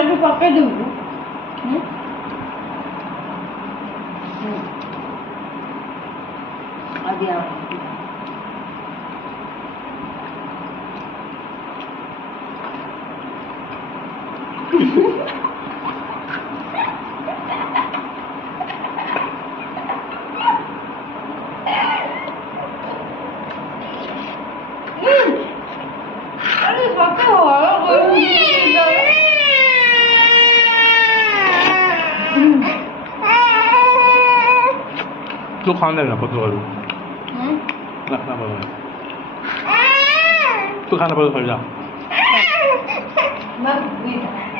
একটু পকে দেব আদিয়া अरे पक्का हुआ तू खाने ना पता करो ना ना पता तू खाना पता कर जा मैं